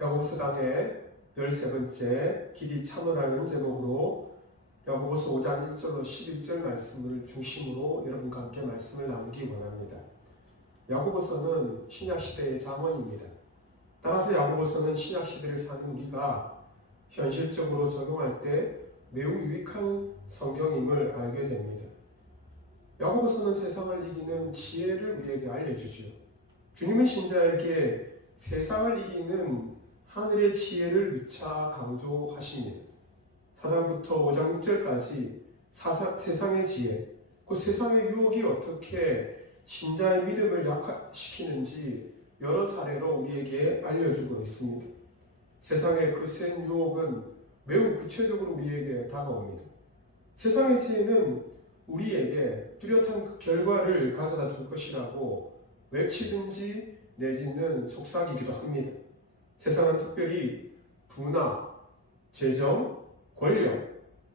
야고보서 강의 13번째 길이 참으라는 제목으로 야고보서 5장 1절로 11절 말씀을 중심으로 여러분과 함께 말씀을 나누기 원합니다. 야고보서는 신약시대의 장원입니다. 따라서 야고보서는 신약시대를 사는 우리가 현실적으로 적용할 때 매우 유익한 성경임을 알게 됩니다. 야고보서는 세상을 이기는 지혜를 우리에게 알려주죠. 주님은 신자에게 세상을 이기는 하늘의 지혜를 누차 강조하십니다. 4장부터 5장 6절까지 세상의 지혜, 그 세상의 유혹이 어떻게 신자의 믿음을 약화시키는지 여러 사례로 우리에게 알려주고 있습니다. 세상의 거센 유혹은 매우 구체적으로 우리에게 다가옵니다. 세상의 지혜는 우리에게 뚜렷한 그 결과를 가져다 줄 것이라고 외치든지 내지는 속삭이기도 합니다. 세상은 특별히 부나 재정, 권력,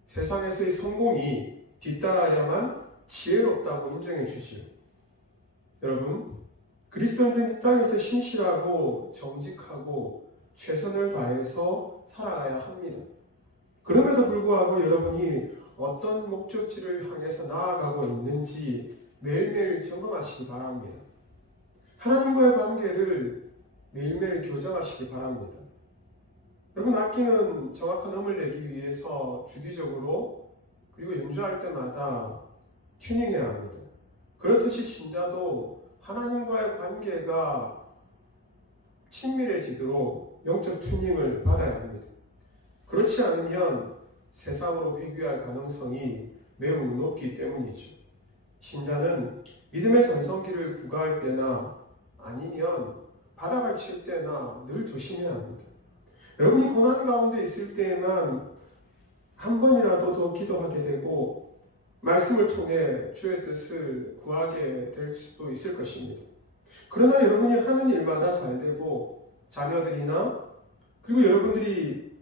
세상에서의 성공이 뒤따라야만 지혜롭다고 인정해 주시오. 여러분, 그리스도인은 땅에서 신실하고 정직하고 최선을 다해서 살아가야 합니다. 그럼에도 불구하고 여러분이 어떤 목적지를 향해서 나아가고 있는지 매일매일 점검하시기 바랍니다. 하나님과의 관계를 매일매일 교정하시기 바랍니다. 여러분, 악기는 정확한 음을 내기 위해서 주기적으로 그리고 연주할 때마다 튜닝해야 합니다. 그렇듯이 신자도 하나님과의 관계가 친밀해지도록 영적 튜닝을 받아야 합니다. 그렇지 않으면 세상으로 회귀할 가능성이 매우 높기 때문이죠. 신자는 믿음의 전성기를 구가할 때나 아니면 바닥을 칠 때나 늘 조심해야 합니다. 여러분이 고난 가운데 있을 때에만 한 번이라도 더 기도하게 되고 말씀을 통해 주의 뜻을 구하게 될 수도 있을 것입니다. 그러나 여러분이 하는 일마다 잘 되고 자녀들이나 그리고 여러분들이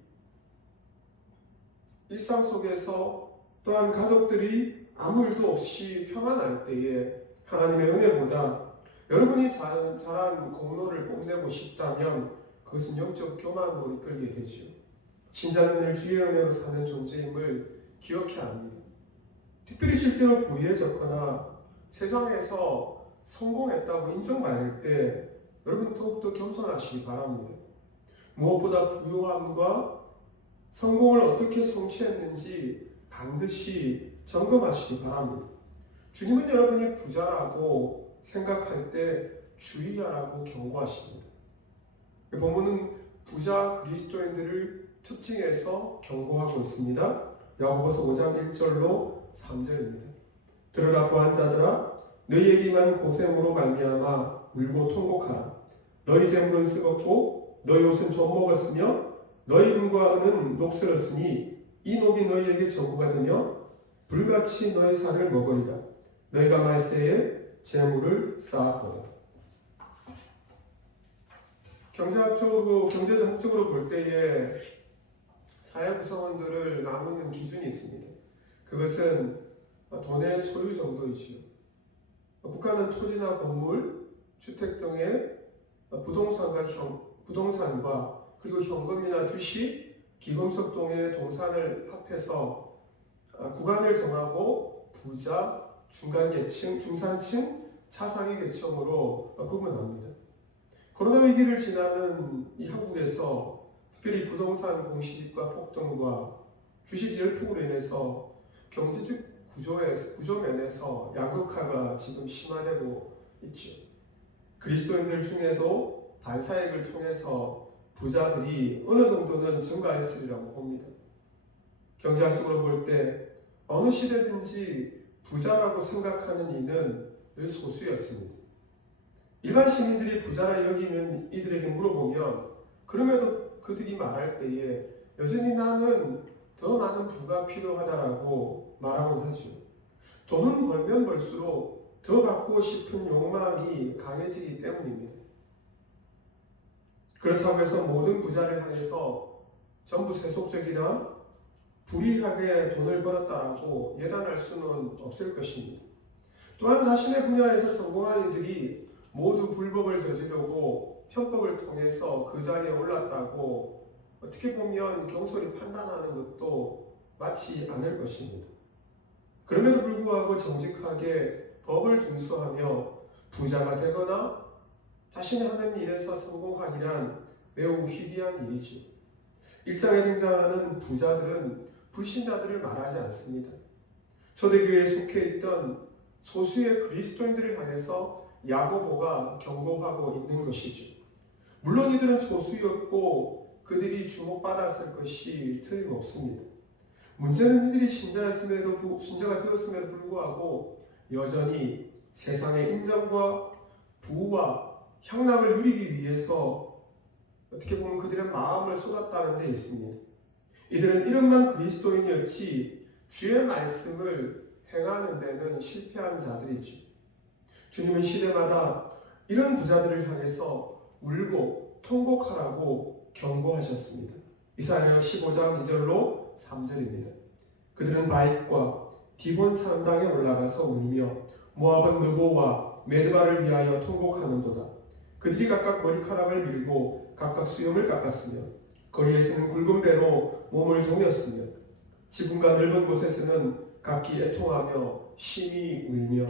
일상 속에서 또한 가족들이 아무 일도 없이 평안할 때에 하나님의 은혜보다 여러분이 잘한 공로를 뽐내고 싶다면 그것은 영적 교만으로 이끌게 되지요. 신자는 늘 주의 은혜로 사는 존재임을 기억해야 합니다. 특별히 실제로 부유해졌거나 세상에서 성공했다고 인정받을 때 여러분 더욱더 겸손하시기 바랍니다. 무엇보다 부유함과 성공을 어떻게 성취했는지 반드시 점검하시기 바랍니다. 주님은 여러분이 부자라고 생각할 때 주의하라고 경고하십니다. 본문은 부자 그리스도인들을 특징해서 경고하고 있습니다. 야고보서 5장 1절로 3절입니다. 들으라 부한 자들아, 너희에게만 고생으로 말미암아 울고 통곡하라. 너희 재물은 썩었고 너희 옷은 좀 먹었으며 너희 금과 은은 녹슬었으니 이 녹이 너희에게 저구가 되며 불같이 너희 살을 먹으리라. 너희가 말세에 재물을 쌓았도다. 경제학적으로 볼 때에 사회 구성원들을 나누는 기준이 있습니다. 그것은 돈의 소유 정도이지요. 국가는 토지나 건물, 주택 등의 부동산과 그리고 현금이나 주식, 기금속 등의 동산을 합해서 구간을 정하고 부자, 중간계층, 중산층, 차상위 계층으로 구분합니다. 코로나 위기를 지나는 이 한국에서 특별히 부동산 공시지가 폭등과 주식 열풍으로 인해서 경제적 구조면에서 양극화가 지금 심화되고 있죠. 그리스도인들 중에도 반사액을 통해서 부자들이 어느 정도는 증가했으리라고 봅니다. 경제학적으로 볼 때 어느 시대든지 부자라고 생각하는 이는 늘 소수였습니다. 일반 시민들이 부자라 여기는 이들에게 물어보면 그럼에도 그들이 말할 때에 여전히 나는 더 많은 부가 필요하다라고 말하곤 하죠. 돈은 벌면 벌수록 더 갖고 싶은 욕망이 강해지기 때문입니다. 그렇다고 해서 모든 부자를 향해서 전부 세속적이나 불이하게 돈을 벌었다라고 예단할 수는 없을 것입니다. 또한 자신의 분야에서 성공한 이들이 모두 불법을 저지르고 편법을 통해서 그 자리에 올랐다고 어떻게 보면 경솔히 판단하는 것도 맞지 않을 것입니다. 그럼에도 불구하고 정직하게 법을 준수하며 부자가 되거나 자신이 하는 일에서 성공하기란 매우 희귀한 일이죠. 1장에 등장하는 부자들은 불신자들을 말하지 않습니다. 초대교회에 속해 있던 소수의 그리스도인들을 향해서 야고보가 경고하고 있는 것이죠. 물론 이들은 소수였고 그들이 주목받았을 것이 틀림없습니다. 문제는 이들이 신자가 되었음에도 불구하고 여전히 세상의 인정과 부와 향락을 누리기 위해서 어떻게 보면 그들의 마음을 쏟았다는 데 있습니다. 이들은 이름만 그리스도인이었지 주의 말씀을 행하는 데는 실패한 자들이죠. 주님은 시대마다 이런 부자들을 향해서 울고 통곡하라고 경고하셨습니다. 이사야 15장 2절로 3절입니다. 그들은 바익과 디본 산당에 올라가서 울며 모압은 느보와 메드바를 위하여 통곡하는도다. 그들이 각각 머리카락을 밀고 각각 수염을 깎았으며 거리에서는 굵은 배로 몸을 동였으며 지붕과 넓은 곳에서는 각기 애통하며 심히 울며.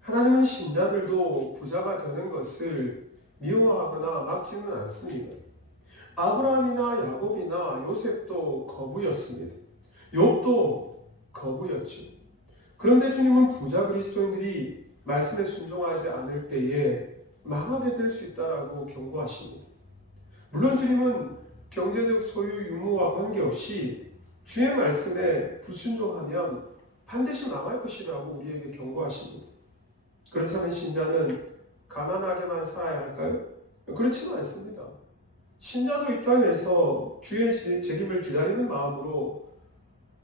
하나님은 신자들도 부자가 되는 것을 미워하거나 막지는 않습니다. 아브라함이나 야곱이나 요셉도 거부였습니다. 욥도 거부였죠. 그런데 주님은 부자 그리스도인들이 말씀에 순종하지 않을 때에 망하게 될 수 있다라고 경고하십니다. 물론 주님은 경제적 소유 유무와 관계없이 주의 말씀에 불순종하면 반드시 망할 것이라고 우리에게 경고하십니다. 그렇다면 신자는 가난하게만 살아야 할까요? 그렇지는 않습니다. 신자도 이 땅에서 주의 재림을 기다리는 마음으로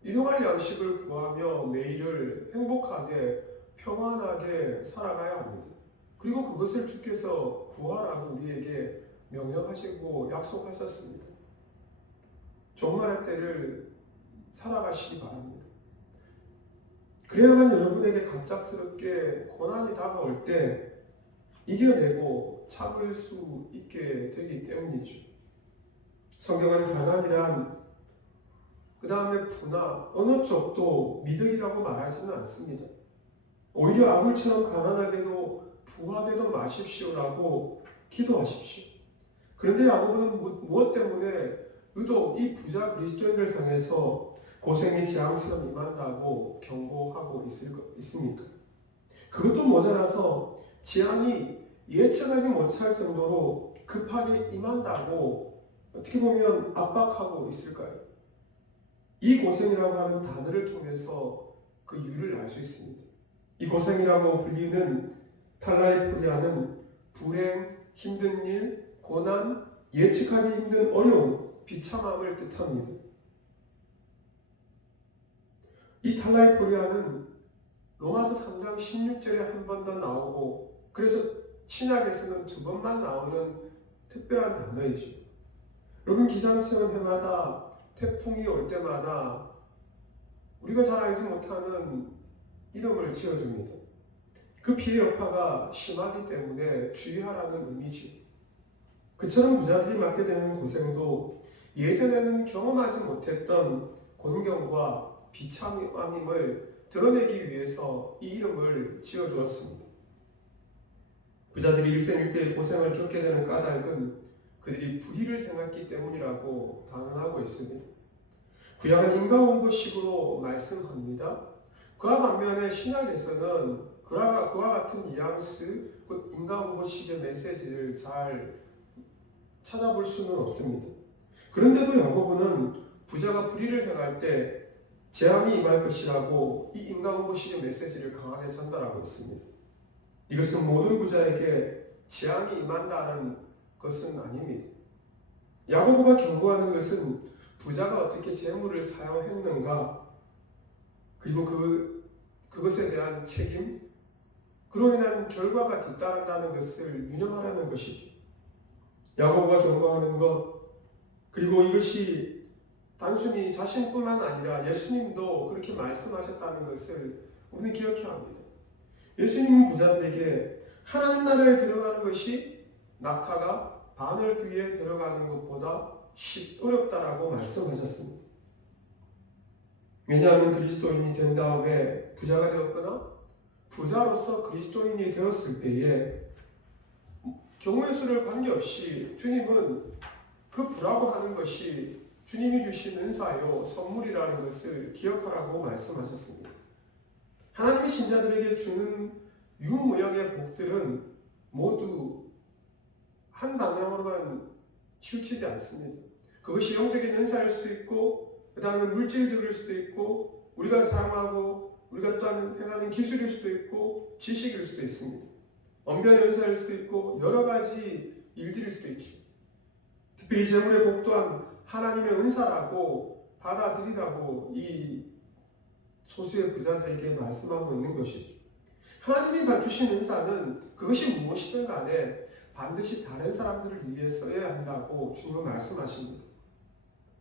일용할 양식을 구하며 매일을 행복하게 평안하게 살아가야 합니다. 그리고 그것을 주께서 구하라고 우리에게 명령하시고 약속하셨습니다. 종말의 때를 살아가시기 바랍니다. 그래야만 여러분에게 갑작스럽게 고난이 다가올 때 이겨내고 참을 수 있게 되기 때문이죠. 성경은 가난이란 그 다음에 부나 어느 쪽도 미덕이라고 말하지는 않습니다. 오히려 아굴처럼 가난하게도 부하게도 마십시오라고 기도하십시오. 그런데 야고보는 무엇 때문에 유독 이 부자 그리스도인을 향해서 고생이 재앙처럼 임한다고 경고하고 있습니까? 그것도 모자라서 재앙이 예측하지 못할 정도로 급하게 임한다고 어떻게 보면 압박하고 있을까요? 이 고생이라고 하는 단어를 통해서 그 이유를 알 수 있습니다. 이 고생이라고 불리는 탈라이포리아는 불행, 힘든 일, 고난, 예측하기 힘든 어려움, 비참함을 뜻합니다. 이 탈라이포리아는 로마서 3장 16절에 한 번 더 나오고 그래서 신약에서는 2번만 나오는 특별한 단어이죠. 여러분 기상시험 해마다 태풍이 올 때마다 우리가 잘 알지 못하는 이름을 지어줍니다. 그 피해 여파가 심하기 때문에 주의하라는 의미지. 그처럼 부자들이 맡게 되는 고생도 예전에는 경험하지 못했던 곤경과 비참함임을 드러내기 위해서 이 이름을 지어주었습니다. 부자들이 일생일대의 고생을 겪게 되는 까닭은 그들이 불의를 행했기 때문이라고 단언하고 있습니다. 구약은 인과응보식으로 말씀합니다. 그와 반면에 신약에서는 그와 같은 뉘앙스, 인과응보식의 메시지를 잘 찾아볼 수는 없습니다. 그런데도 야고보는 부자가 불의를 행할 때 재앙이 임할 것이라고 이 인과응보식의 메시지를 강하게 전달하고 있습니다. 이것은 모든 부자에게 재앙이 임한다는 것은 아닙니다. 야고보가 경고하는 것은 부자가 어떻게 재물을 사용했는가, 그리고 그것에 대한 책임, 그로 인한 결과가 뒤따른다는 것을 유념하라는 것이죠. 야고보가 경고하는 것, 그리고 이것이 단순히 자신뿐만 아니라 예수님도 그렇게 말씀하셨다는 것을 우리는 기억해야 합니다. 예수님은 부자들에게 하나님 나라에 들어가는 것이 낙타가 바늘 귀에 들어가는 것보다 어렵다라고 말씀하셨습니다. 왜냐하면 그리스도인이 된 다음에 부자가 되었거나 부자로서 그리스도인이 되었을 때에 경우의 수를 관계없이 주님은 그 부라고 하는 것이 주님이 주신 은사요 선물이라는 것을 기억하라고 말씀하셨습니다. 하나님이 신자들에게 주는 유무형의 복들은 모두 한 방향으로만 치우치지 않습니다. 그것이 영적인 은사일 수도 있고 그 다음에 물질적일 수도 있고 우리가 사용하고 우리가 또한 행하는 기술일 수도 있고 지식일 수도 있습니다. 언변의 은사일 수도 있고 여러 가지 일들일 수도 있죠. 특별히 재물의 복 또한 하나님의 은사라고 받아들이라고 이 소수의 부자들에게 말씀하고 있는 것이죠. 하나님이 주신 은사는 그것이 무엇이든 간에 반드시 다른 사람들을 위해 써야 한다고 주님은 말씀하십니다.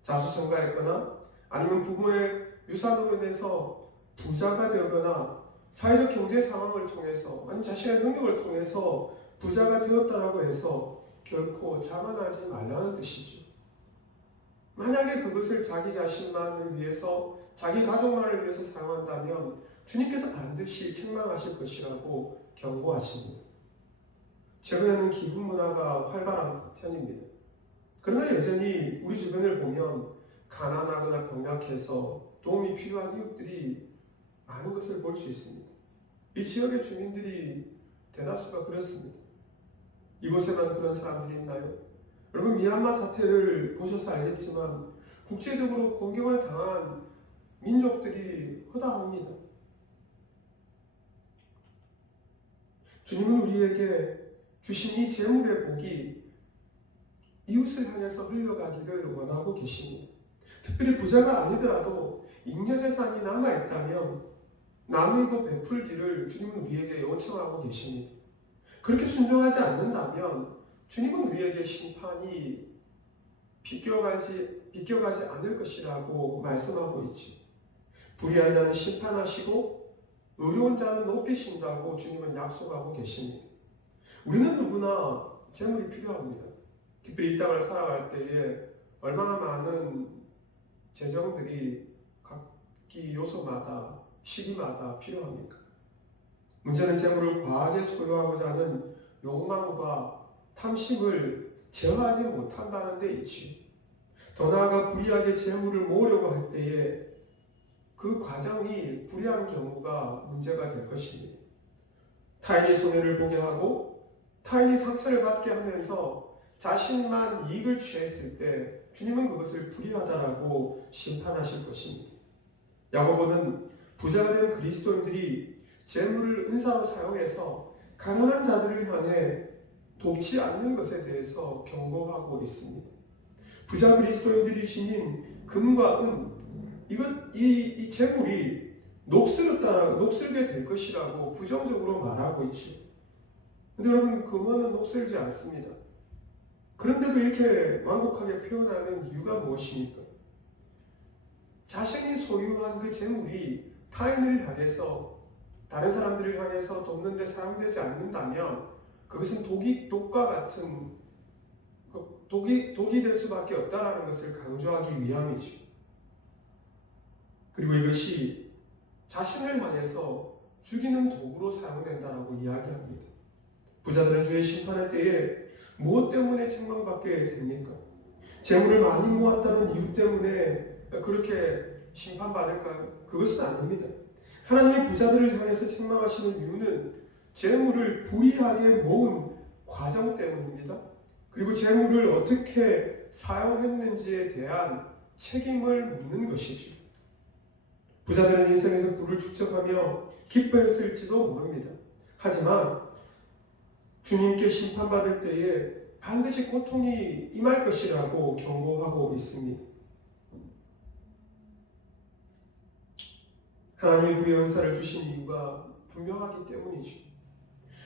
자수성가했거나 아니면 부모의 유산으로 인해서 부자가 되거나 사회적 경제 상황을 통해서 아니면 자신의 능력을 통해서 부자가 되었다라고 해서 결코 자만하지 말라는 뜻이죠. 만약에 그것을 자기 자신만을 위해서 자기 가족만을 위해서 사용한다면 주님께서 반드시 책망하실 것이라고 경고하십니다. 최근에는 기부 문화가 활발한 편입니다. 그러나 여전히 우리 주변을 보면 가난하거나 병약해서 도움이 필요한 이웃들이 많은 것을 볼 수 있습니다. 이 지역의 주민들이 대다수가 그렇습니다. 이곳에만 그런 사람들이 있나요? 여러분 미얀마 사태를 보셔서 알겠지만 국제적으로 공격을 당한 민족들이 허다합니다. 주님은 우리에게 주신 이 재물의 복이 이웃을 향해서 흘러가기를 원하고 계십니다. 특별히 부자가 아니더라도 잉여재산이 남아있다면 나누고 베풀기를 주님은 우리에게 요청하고 계십니다. 그렇게 순종하지 않는다면 주님은 우리에게 심판이 비껴가지 않을 것이라고 말씀하고 있지. 불의한 자는 심판하시고 의로운 자는 높이신다고 주님은 약속하고 계십니다. 우리는 누구나 재물이 필요합니다. 특별히 이 땅을 살아갈 때에 얼마나 많은 재정들이 각기 요소마다 시기마다 필요합니까? 문제는 재물을 과하게 소유하고자 하는 욕망과 탐심을 제어하지 못한다는 데 있지. 더 나아가 불의하게 재물을 모으려고 할 때에 그 과정이 불의한 경우가 문제가 될 것입니다. 타인의 손해를 보게 하고 타인이 상처를 받게 하면서 자신만 이익을 취했을 때 주님은 그것을 불의하다라고 심판하실 것입니다. 야고보는 부자가 된 그리스도인들이 재물을 은사로 사용해서 가난한 자들을 향해 돕지 않는 것에 대해서 경고하고 있습니다. 부자 그리스도인들이 금과 은, 이 재물이 녹슬게 될 것이라고 부정적으로 말하고 있죠. 근데 여러분, 금은 녹슬지 않습니다. 그런데도 이렇게 완곡하게 표현하는 이유가 무엇입니까? 자신이 소유한 그 재물이 타인을 향해서, 다른 사람들을 향해서 돕는 데 사용되지 않는다면 그것은 독과 같은 독이 될 수밖에 없다는 것을 강조하기 위함이죠. 그리고 이것이 자신을 향해서 죽이는 도구로 사용된다라고 이야기합니다. 부자들은 주의 심판할 때에 무엇 때문에 책망받게 됩니까? 재물을 많이 모았다는 이유 때문에 그렇게 심판받을까요? 그것은 아닙니다. 하나님의 부자들을 향해서 책망하시는 이유는 재물을 불의하게 모은 과정 때문입니다. 그리고 재물을 어떻게 사용했는지에 대한 책임을 묻는 것이죠. 부자들은 인생에서 부를 축적하며 기뻐했을지도 모릅니다. 하지만 주님께 심판받을 때에 반드시 고통이 임할 것이라고 경고하고 있습니다. 하나님이 그의 은사를 주신 이유가 분명하기 때문이죠.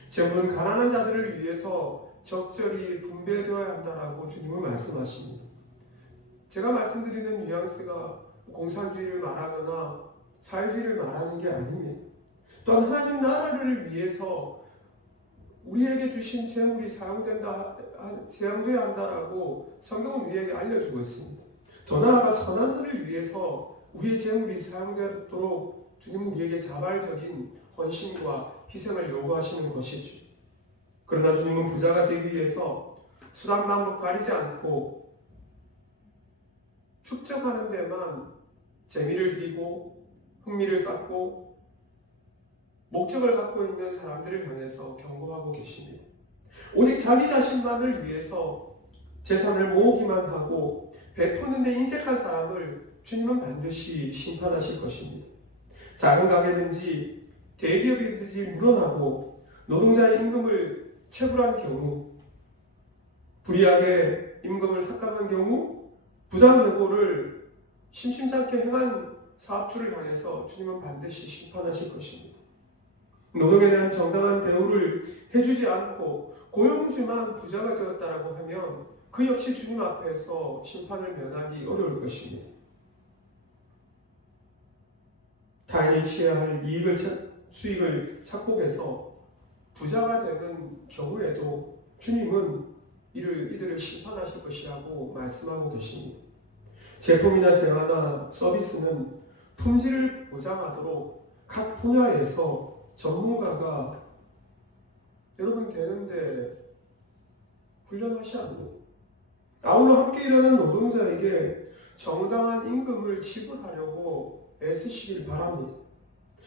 재물은 가난한 자들을 위해서 적절히 분배되어야 한다라고 주님은 말씀하십니다. 제가 말씀드리는 뉘앙스가 공산주의를 말하거나 사회주의를 말하는 게 아닙니다. 또한 하나님 나라를 위해서 우리에게 주신 재물이 사용된다 사용돼야 한다라고 성경은 우리에게 알려주고 있습니다. 더 나아가 선한 일을 위해서 우리의 재물이 사용되도록 주님은 우리에게 자발적인 헌신과 희생을 요구하시는 것이죠. 그러나 주님은 부자가 되기 위해서 수단 방법 가리지 않고 축적하는 데만 재미를 드리고 흥미를 쌓고 목적을 갖고 있는 사람들을 향해서 경고하고 계십니다. 오직 자기 자신만을 위해서 재산을 모으기만 하고 베푸는 데 인색한 사람을 주님은 반드시 심판하실 것입니다. 작은 가게든지 대기업이든지 물러나고 노동자의 임금을 체불한 경우, 불이하게 임금을 삭감한 경우, 부당해고를 심심치 않게 행한 사업주를 향해서 주님은 반드시 심판하실 것입니다. 노동에 대한 정당한 대우를 해주지 않고 고용주만 부자가 되었다라고 하면 그 역시 주님 앞에서 심판을 면하기 어려울 것입니다. 타인이 취해야 할 수익을 착복해서 부자가 되는 경우에도 주님은 이들을 심판하실 것이라고 말씀하고 계십니다. 제품이나 재화나 서비스는 품질을 보장하도록 각 분야에서 전문가가 여러분 되는데 훈련하셔야 합니다. 아울러 함께 일하는 노동자에게 정당한 임금을 지불하려고 애쓰시길 바랍니다.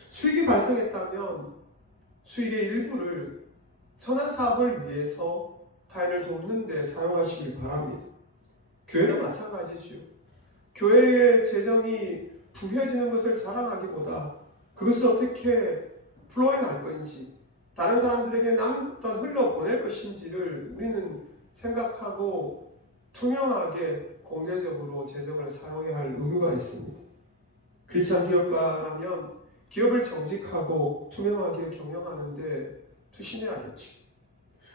수익이 발생했다면 수익의 일부를 선한 사업을 위해서 타인을 돕는 데 사용하시길 바랍니다. 교회도 마찬가지지요. 교회의 재정이 부해지는 것을 자랑하기보다 그것을 어떻게 플로잉할 건지, 다른 사람들에게 남던 흘러보낼 것인지를 우리는 생각하고 투명하게 공개적으로 재정을 사용해야 할 의무가 있습니다. 크리스찬 기업가라면 기업을 정직하고 투명하게 경영하는데 투신해야겠죠.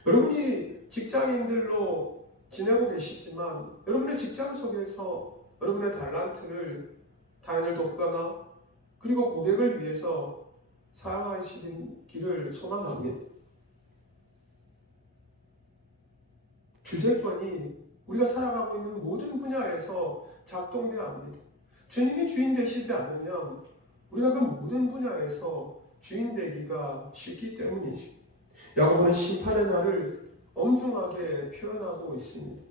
여러분이 직장인들로 지내고 계시지만 여러분의 직장 속에서 여러분의 달란트를 타인을 돕거나 그리고 고객을 위해서 사용하시기를 소망합니다. 주재권이 우리가 살아가고 있는 모든 분야에서 작동되어야 합니다. 주님이 주인 되시지 않으면 우리가 그 모든 분야에서 주인 되기가 쉽기 때문이죠. 야고보는 심판의 날을 엄중하게 표현하고 있습니다.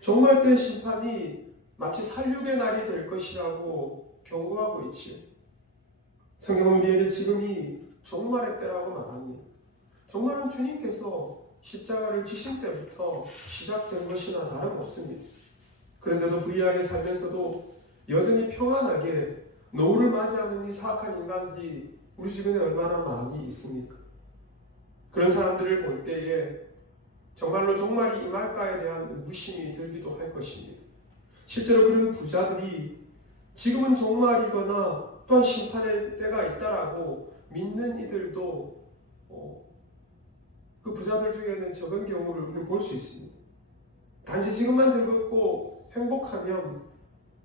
종말 때 심판이 마치 살육의 날이 될 것이라고 경고하고 있지요. 성경은 우리에게 지금이 종말의 때라고 말합니다. 종말은 주님께서 십자가를 지신 때부터 시작된 것이나 다름없습니다. 그런데도 불의하게 살면서도 여전히 평안하게 노후를 맞이하는 이 사악한 인간들이 우리 주변에 얼마나 많이 있습니까? 그런 사람들을 볼 때에 정말로 종말이 임할까에 대한 의구심이 들기도 할 것입니다. 실제로 그런 부자들이 지금은 종말이거나 또한 심판의 때가 있다라고 믿는 이들도 그 부자들 중에는 적은 경우를 우리는 볼 수 있습니다. 단지 지금만 즐겁고 행복하면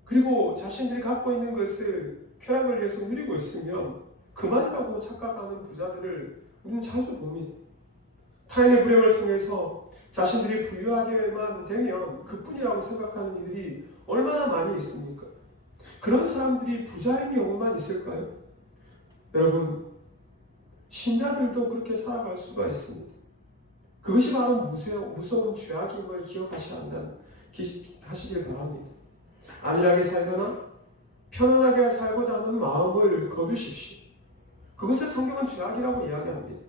그리고 자신들이 갖고 있는 것을 쾌락을 위해서 누리고 있으면 그만이라고 착각하는 부자들을 우리는 자주 봅니다. 타인의 불행을 통해서 자신들이 부유하게만 되면 그뿐이라고 생각하는 이들이 얼마나 많이 있습니까? 그런 사람들이 부자인 경우만 있을까요? 여러분, 신자들도 그렇게 살아갈 수가 있습니다. 그것이 바로 무서운 죄악임을 기억하시길 바랍니다. 안일하게 살거나 편안하게 살고자 하는 마음을 거두십시오. 그것을 성경은 죄악이라고 이야기합니다.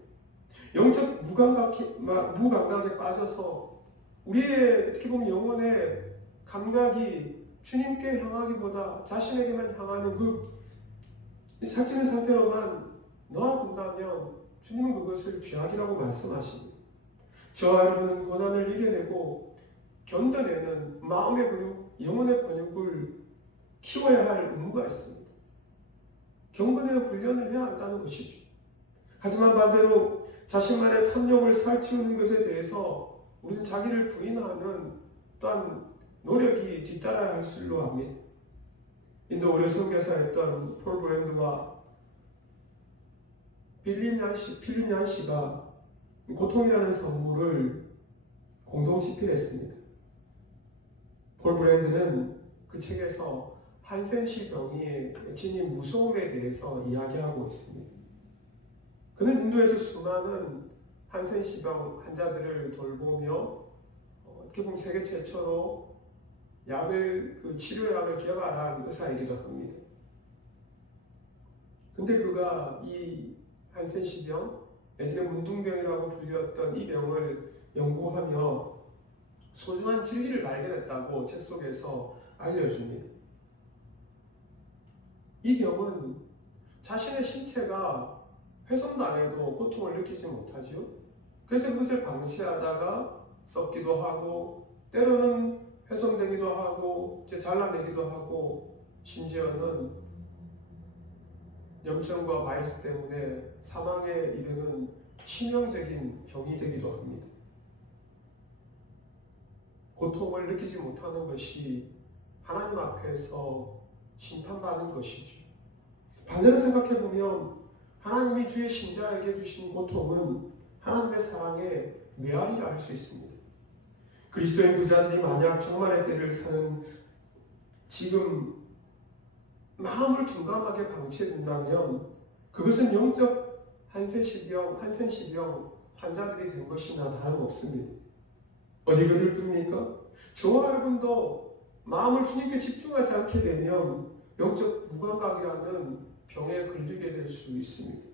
영적 무감각에 빠져서 우리의 어떻게 보면 영혼의 감각이 주님께 향하기보다 자신에게만 향하는 그 살찌는 상태로만 놓아둔다면 주님은 그것을 죄악이라고 말씀하십니다. 저와 여러분은 고난을 이겨내고 견뎌내는 마음의 근육, 영혼의 근육을 키워야 할 의무가 있습니다. 경건의 훈련을 해야 한다는 것이죠. 하지만 반대로 자신만의 탐욕을 살찌우는 것에 대해서 우리는 자기를 부인하는 또한 노력이 뒤따라야 할 줄로 압니다. 인도 오래 선교사였던 폴 브랜드와 필립 얀시가 고통이라는 선물을 공동 집필했습니다. 폴 브랜드는 그 책에서 한센시 병이 지닌 무서움에 대해서 이야기하고 있습니다. 그는 인도에서 수많은 한센시병 환자들을 돌보며 어떻게 보면 세계 최초로 치료약을 개발한 의사이기도 합니다. 근데 그가 이 한센시병, 예전에 문둥병이라고 불렸던 이 병을 연구하며 소중한 진리를 발견했다고 책 속에서 알려줍니다. 이 병은 자신의 신체가 훼손도 안 해도 고통을 느끼지 못하죠. 그래서 그것을 방치하다가 썩기도 하고 때로는 훼손되기도 하고 잘라내기도 하고 심지어는 염증과 바이러스 때문에 사망에 이르는 치명적인 병이 되기도 합니다. 고통을 느끼지 못하는 것이 하나님 앞에서 심판받는 것이죠. 반대로 생각해보면 하나님이 주의 신자에게 주신 고통은 하나님의 사랑의 메아리라 할 수 있습니다. 그리스도인 부자들이 만약 종말의 때를 사는 지금 마음을 둔감하게 방치해둔다면 그것은 영적 한센시병 환자들이 된 것이나 다름없습니다. 어디 그들 듭니까? 저와 여러분도 마음을 주님께 집중하지 않게 되면 영적 무감각이라는 병에 걸리게 될 수 있습니다.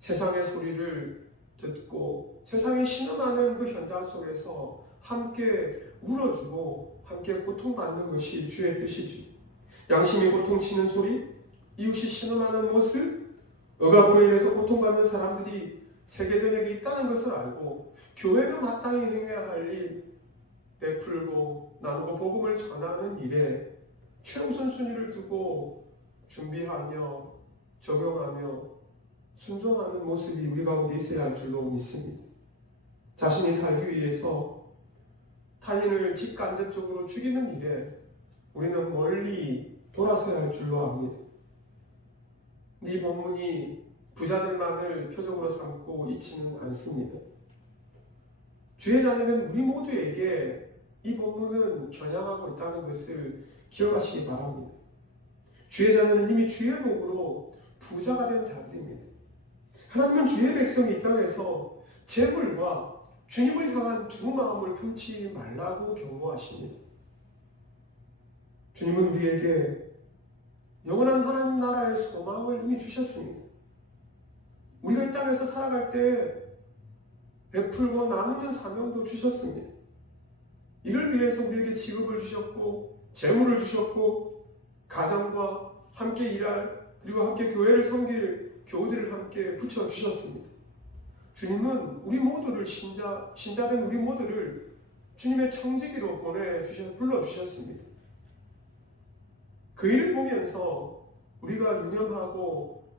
세상의 소리를 듣고 세상에 신음하는 그 현장 속에서 함께 울어주고 함께 고통받는 것이 주의 뜻이지. 양심이 고통치는 소리, 이웃이 신음하는 모습, 억압으로 인해서 고통받는 사람들이 세계전역에 있다는 것을 알고 교회가 마땅히 행해야 할 일, 베풀고 나누고 복음을 전하는 일에 최우선 순위를 두고 준비하며 적용하며 순종하는 모습이 우리 가운데 있어야 할 줄로 믿습니다. 자신이 살기 위해서 타인을 직간접적으로 죽이는 일에 우리는 멀리 돌아서야 할 줄로 압니다. 이 본문이 부자들만을 표적으로 삼고 있지는 않습니다. 주의 자녀는 우리 모두에게 이 본문은 겨냥하고 있다는 것을 기억하시기 바랍니다. 주의 자녀는 이미 주의 복으로 부자가 된 자들입니다. 하나님은 주의 백성이 이 땅에서 재물과 주님을 향한 두 마음을 품지 말라고 경고하십니다. 주님은 우리에게 영원한 하나님 나라의 소망을 이미 주셨습니다. 우리가 이 땅에서 살아갈 때 베풀고 나누는 사명도 주셨습니다. 이를 위해서 우리에게 직업을 주셨고 재물을 주셨고 가정과 함께 일할 그리고 함께 교회를 섬길 교우들을 함께 붙여주셨습니다. 주님은 우리 모두를 신자된 우리 모두를 주님의 청지기로 불러주셨습니다. 그 일을 보면서 우리가 유념하고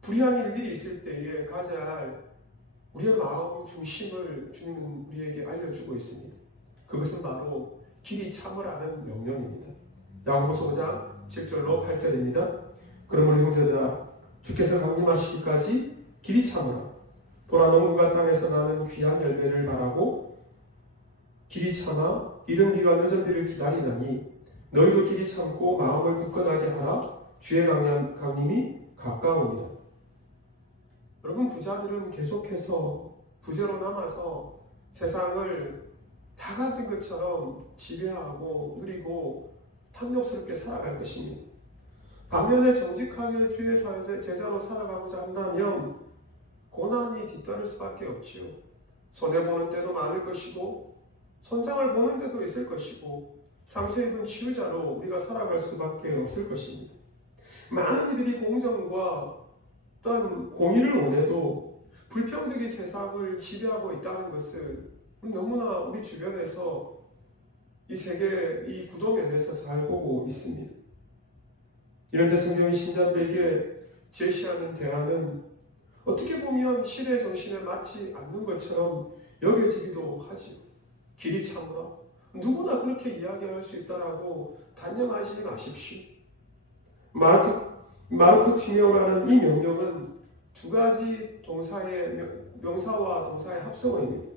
불의한 일들이 있을 때에 가져야 할 우리의 마음 중심을 주님은 우리에게 알려주고 있습니다. 그것은 바로 길이 참으라는 명령입니다. 야고보서 5장 7절로 8절입니다. 그러므로 형제들아 주께서 강림하시기까지 길이 참으라. 보라 농부가 땅에서 나는 귀한 열매를 바라고 길이 참아 이른 비가 늦은 비를 기다리나니 너희도 길이 참고 마음을 굳건하게 하라. 주의 강림이 가까우니라. 여러분 부자들은 계속해서 부자로 남아서 세상을 다 가진 것처럼 지배하고 누리고 탐욕스럽게 살아갈 것입니다. 반면에 정직하게 주의 제자로 살아가고자 한다면 고난이 뒤따를 수밖에 없지요. 손해보는 때도 많을 것이고 손상을 보는 때도 있을 것이고 상처 입은 치유자로 우리가 살아갈 수밖에 없을 것입니다. 많은 이들이 공정과 어떤 공의를 원해도 불평등이 세상을 지배하고 있다는 것을 너무나 우리 주변에서 이 세계 이 구도면에서 잘 보고 있습니다. 이런 데 성경이 신자들에게 제시하는 대안은 어떻게 보면 시대의 정신에 맞지 않는 것처럼 여겨지기도 하지요. 길이 참으라. 누구나 그렇게 이야기할 수 있다라고 단념하지 마십시오. 마르크 튀메오라는 이 명령은 두 가지 동사의 명사와 동사의 합성어입니다.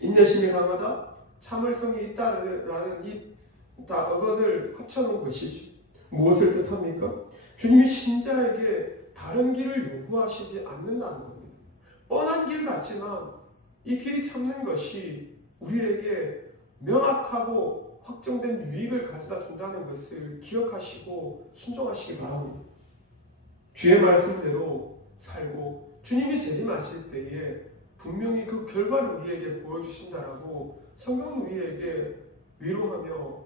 인내심이 강하다, 참을성이 있다라는 이 어근을 합쳐놓은 것이죠. 무엇을 뜻합니까? 주님이 신자에게 다른 길을 요구하시지 않는다는 겁니다. 뻔한 길 같지만 이 길이 참는 것이 우리에게 명확하고 확정된 유익을 가져다 준다는 것을 기억하시고 순종하시기 바랍니다. 주의 말씀대로 살고 주님이 재림하실 때에 분명히 그 결과를 우리에게 보여주신다라고 성경은 우리에게 위로하며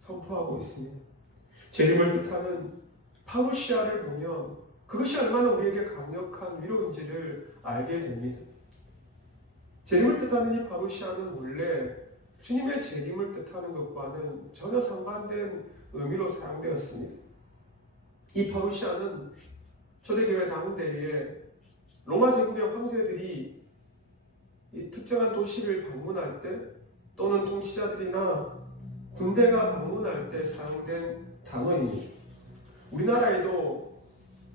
선포하고 있습니다. 재림을 뜻하는 파루시아를 보면 그것이 얼마나 우리에게 강력한 위로인지를 알게 됩니다. 재림을 뜻하는 이 파루시아는 원래 주님의 재림을 뜻하는 것과는 전혀 상반된 의미로 사용되었습니다. 이 파루시아는 초대교회 당대에 로마 제국의 황제들이 이 특정한 도시를 방문할 때 또는 통치자들이나 군대가 방문할 때 사용된 단어입니다. 우리나라에도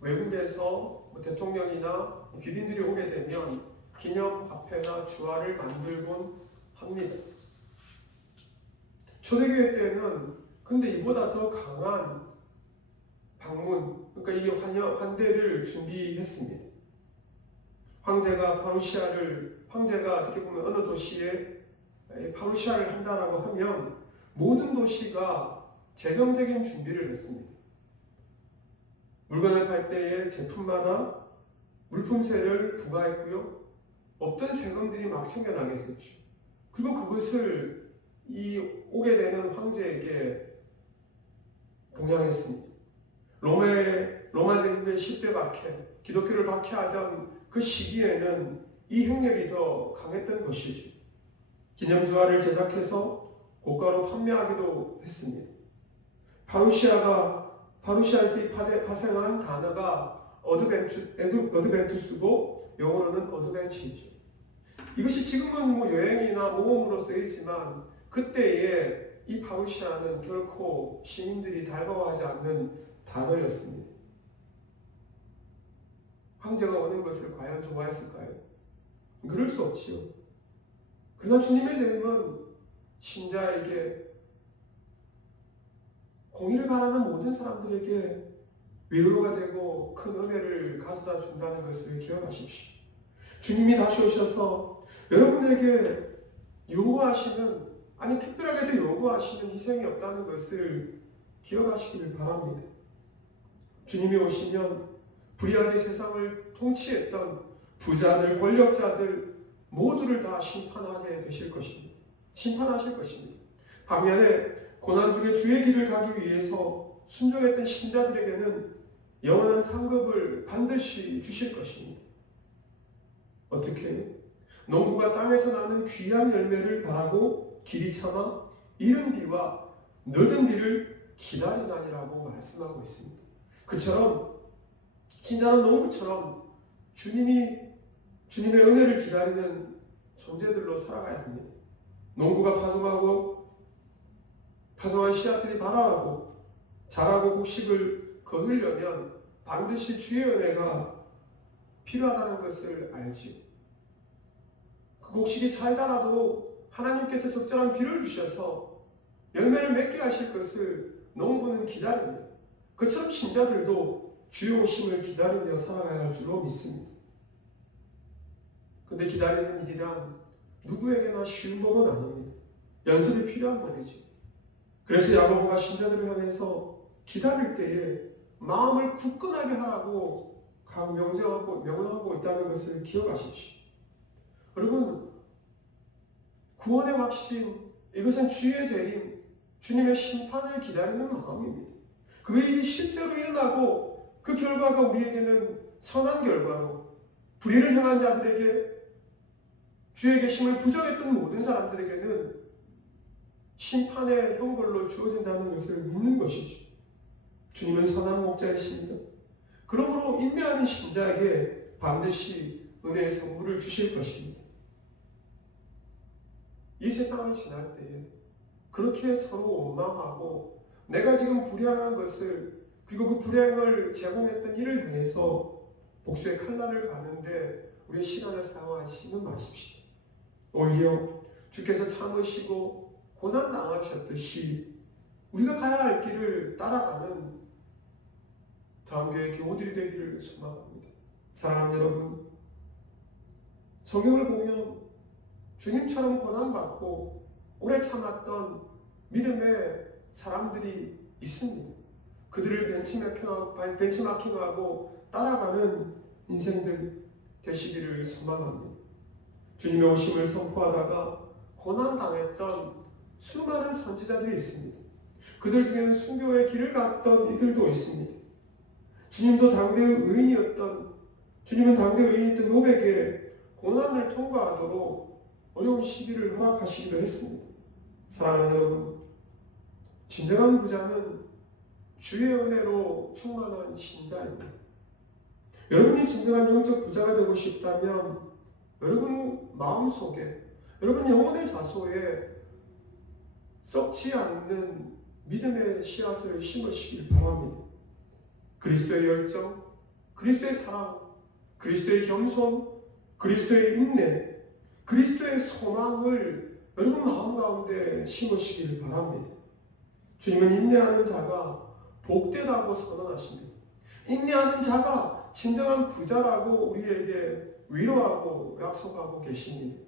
외국에서 대통령이나 귀빈들이 오게 되면 기념 화폐나 주화를 만들곤 합니다. 초대교회 때는 근데 이보다 더 강한 방문, 그러니까 이 환대를 준비했습니다. 황제가 어떻게 보면 어느 도시에 파루시아를 한다라고 하면 모든 도시가 재정적인 준비를 했습니다. 물건을 팔 때에 제품마다 물품세를 부과했고요. 없던 세금들이 막 생겨나게 됐죠. 그리고 그것을 오게 되는 황제에게 봉양했습니다. 로마 제국의 10대 박해, 기독교를 박해하던 그 시기에는 이 행렬이 더 강했던 것이죠. 기념주화를 제작해서 고가로 판매하기도 했습니다. 파루시아에서 파생한 단어가 어드벤투스고 영어로는 어드벤처이죠. 이것이 지금은 여행이나 모험으로 쓰이지만 그때의 이 파루시아는 결코 시민들이 달가워하지 않는 단어였습니다. 황제가 오는 것을 과연 좋아했을까요? 그럴 수 없지요. 그러나 주님의 재림은 신자에게 공의를 바라는 모든 사람들에게 위로가 되고 큰 은혜를 가져다 준다는 것을 기억하십시오. 주님이 다시 오셔서 여러분에게 특별하게도 요구하시는 희생이 없다는 것을 기억하시길 바랍니다. 주님이 오시면 불의하게 세상을 통치했던 부자들, 권력자들 모두를 다 심판하게 되실 것입니다. 심판하실 것입니다. 반면에 고난 중에 주의 길을 가기 위해서 순종했던 신자들에게는 영원한 상급을 반드시 주실 것입니다. 어떻게? 농부가 땅에서 나는 귀한 열매를 바라고 길이 참아 이른 비와 늦은 비를 기다리나니라고 말씀하고 있습니다. 그처럼 신자는 농부처럼 주님의 은혜를 기다리는 존재들로 살아가야 합니다. 농부가 파종한 씨앗들이 발아하고 자라고 곡식을 거두려면 반드시 주의 은혜가 필요하다는 것을 알지요. 그 곡식이 잘 자라도 하나님께서 적절한 비를 주셔서 열매를 맺게 하실 것을 농부는 기다립니다. 그처럼 신자들도 주의 오심을 기다리며 살아가야 할 줄로 믿습니다. 근데 기다리는 일이란 누구에게나 쉬운 법은 아닙니다. 연습이 필요한 법이죠. 그래서 야고보가 신자들을 향해서 기다릴 때에 마음을 굳건하게 하라고 명령하고 있다는 것을 기억하십시오. 여러분, 구원의 확신, 이것은 주의 재림, 주님의 심판을 기다리는 마음입니다. 그 일이 실제로 일어나고 그 결과가 우리에게는 선한 결과로 불의를 행한 자들에게 주의 계심을 부정했던 모든 사람들에게는 심판의 형벌로 주어진다는 것을 묻는 것이죠. 주님은 선한 목자이십니다. 그러므로 인내하는 신자에게 반드시 은혜의 선물을 주실 것입니다. 이 세상을 지날 때에 그렇게 서로 원망하고 내가 지금 불행한 것을 그리고 그 불행을 제공했던 이를 향해서 복수의 칼날을 가는데 우리의 시간을 사용하시는 마십시오. 오히려 주께서 참으시고 고난 당하셨듯이 우리가 가야 할 길을 따라가는 다음교회 교우들이 되기를 소망합니다. 사랑하는 여러분, 성경을 보면 주님처럼 고난받고 오래 참았던 믿음의 사람들이 있습니다. 그들을 벤치마킹하고 따라가는 인생들 되시기를 소망합니다. 주님의 오심을 선포하다가 고난당했던 수많은 선지자들이 있습니다. 그들 중에는 순교의 길을 갔던 이들도 있습니다. 주님은 당대의 의인이었던 욥에게 고난을 통과하도록 어려운 시기를 허락하시기도 했습니다. 사랑하는 여러분, 진정한 부자는 주의 은혜로 충만한 신자입니다. 여러분이 진정한 영적 부자가 되고 싶다면 여러분 마음속에, 여러분 영혼의 자소에 썩지 않는 믿음의 씨앗을 심으시길 바랍니다. 그리스도의 열정, 그리스도의 사랑, 그리스도의 겸손, 그리스도의 인내, 그리스도의 소망을 여러분 마음 가운데 심으시길 바랍니다. 주님은 인내하는 자가 복되다고 선언하십니다. 인내하는 자가 진정한 부자라고 우리에게 위로하고 약속하고 계십니다.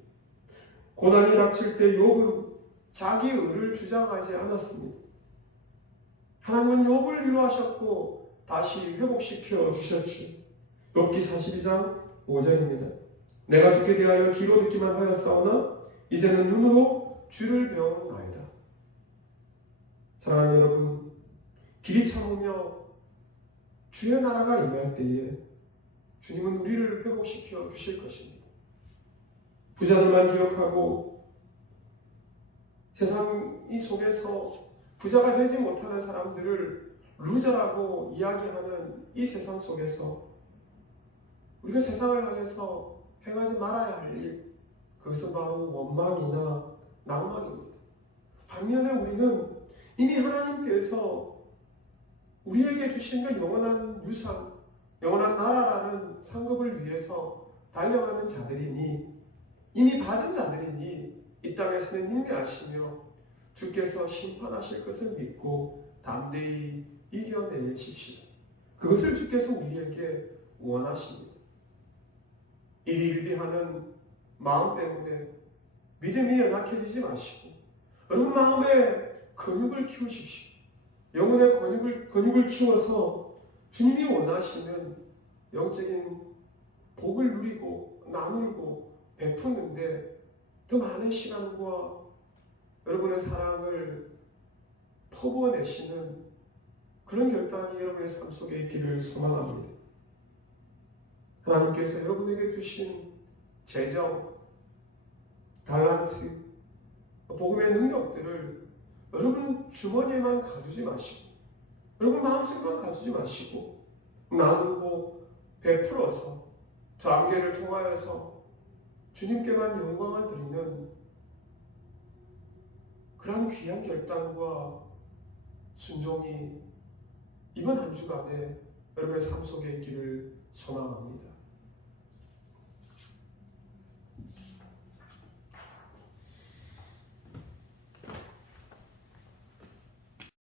고난이 닥칠 때 욥은 자기 의를 주장하지 않았습니다. 하나님은 욥을 위로하셨고 다시 회복시켜 주셨죠. 욥기 42장 5절입니다. 내가 주께 대하여 귀로 듣기만 하였사오나 이제는 눈으로 주를 배우나이다. 사랑하는 여러분, 길이 참으며 주의 나라가 임할 때에 주님은 우리를 회복시켜 주실 것입니다. 부자들만 기억하고 세상 이 속에서 부자가 되지 못하는 사람들을 루저라고 이야기하는 이 세상 속에서 우리가 세상을 향해서 행하지 말아야 할 일, 그것은 바로 원망이나 낭망입니다. 반면에 우리는 이미 하나님께서 우리에게 주신 그 영원한 유산, 영원한 나라라는 상급을 위해서 달려가는 자들이니, 이미 받은 자들이니 이 땅에서는 인내하시며 주께서 심판하실 것을 믿고 담대히 이겨내십시오. 그것을 주께서 우리에게 원하십니다. 일희일비하는 마음 때문에 믿음이 연약해지지 마시고 여러분 마음에 근육을 키우십시오. 영혼의 근육을 키워서 주님이 원하시는 영적인 복을 누리고 나누고 베푸는데 더 많은 시간과 여러분의 사랑을 퍼부어내시는 그런 결단이 여러분의 삶 속에 있기를 소망합니다. 하나님께서 여러분에게 주신 재정, 달란트, 복음의 능력들을 여러분 주머니에만 가두지 마시고 여러분 마음속에만 가두지 마시고 나누고 베풀어서 저 안개를 통하여서 주님께만 영광을 드리는 그런 귀한 결단과 순종이 이번 한 주간에 여러분의 삶 속에 있기를 소망합니다.